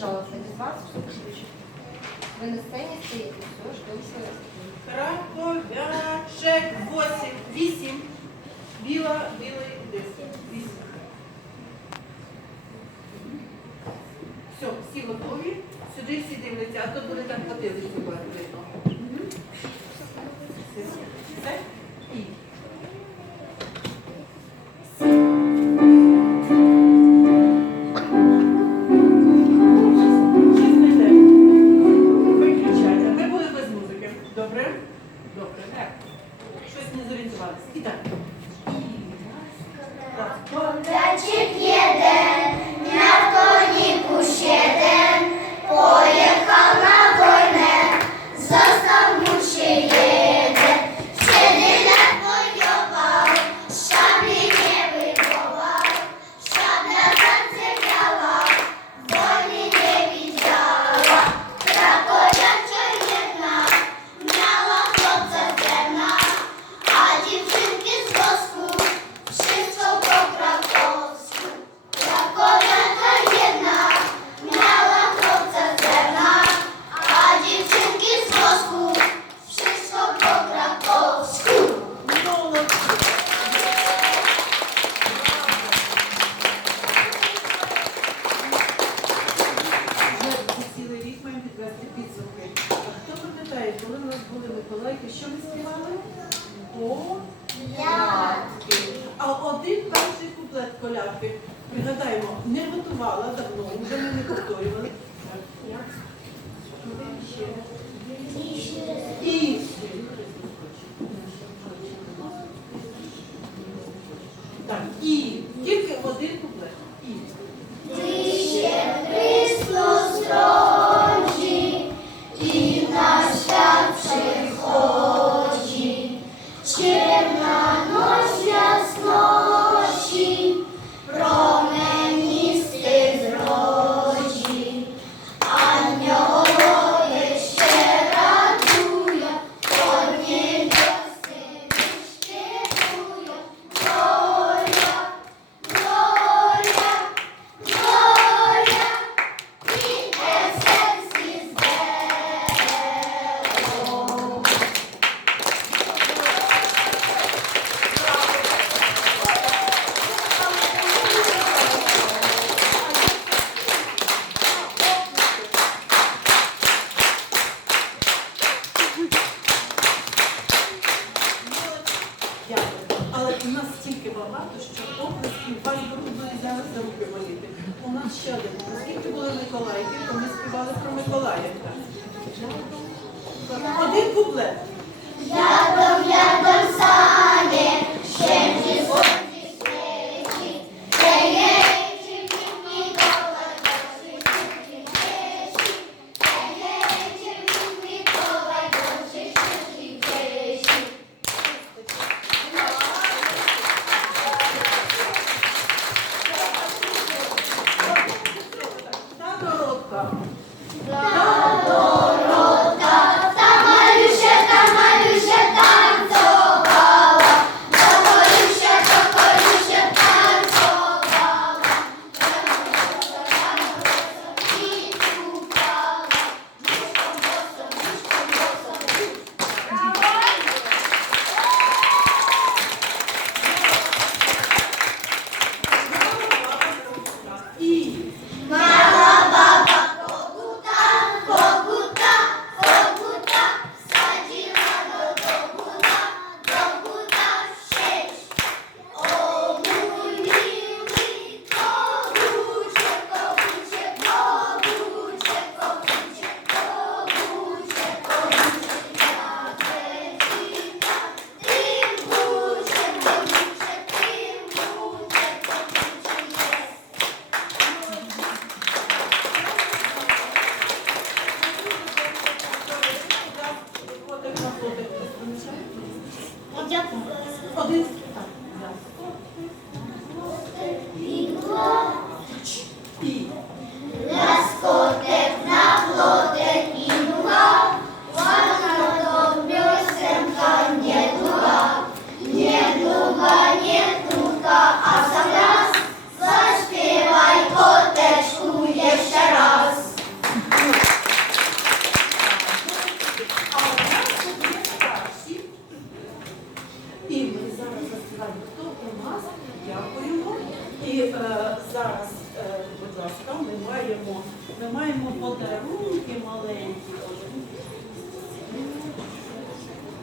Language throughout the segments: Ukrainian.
Пожалуйста, без вас все включить. Вы на сцене стоите, все, ждем свой Краповяшек 8, 8. Біла, білий, десь. 8. Все, всі готові. Сюди всі дивляться, а то буде там ходити, видно. нас були Миколайки. Що ми співали? Колядки. А один перший куплет колядки. Пригадаємо, не готувала давно, вже ми не повторювали. І так, і тільки один куплет. І. ще один. Оскільки були Миколаївки, то ми співали про Миколаївка. Один куплет. Ядом, ядом. for this маємо, ми маємо подарунки маленькі.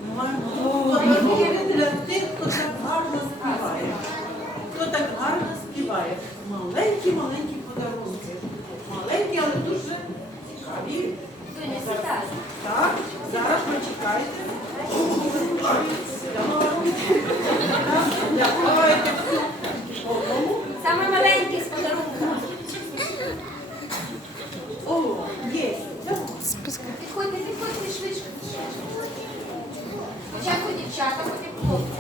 Ми маємо подарунки для тих, хто так гарно співає. Хто так гарно співає. Маленькі-маленькі подарунки. Маленькі, але дуже цікаві. Так, зараз почекайте. Давайте tipo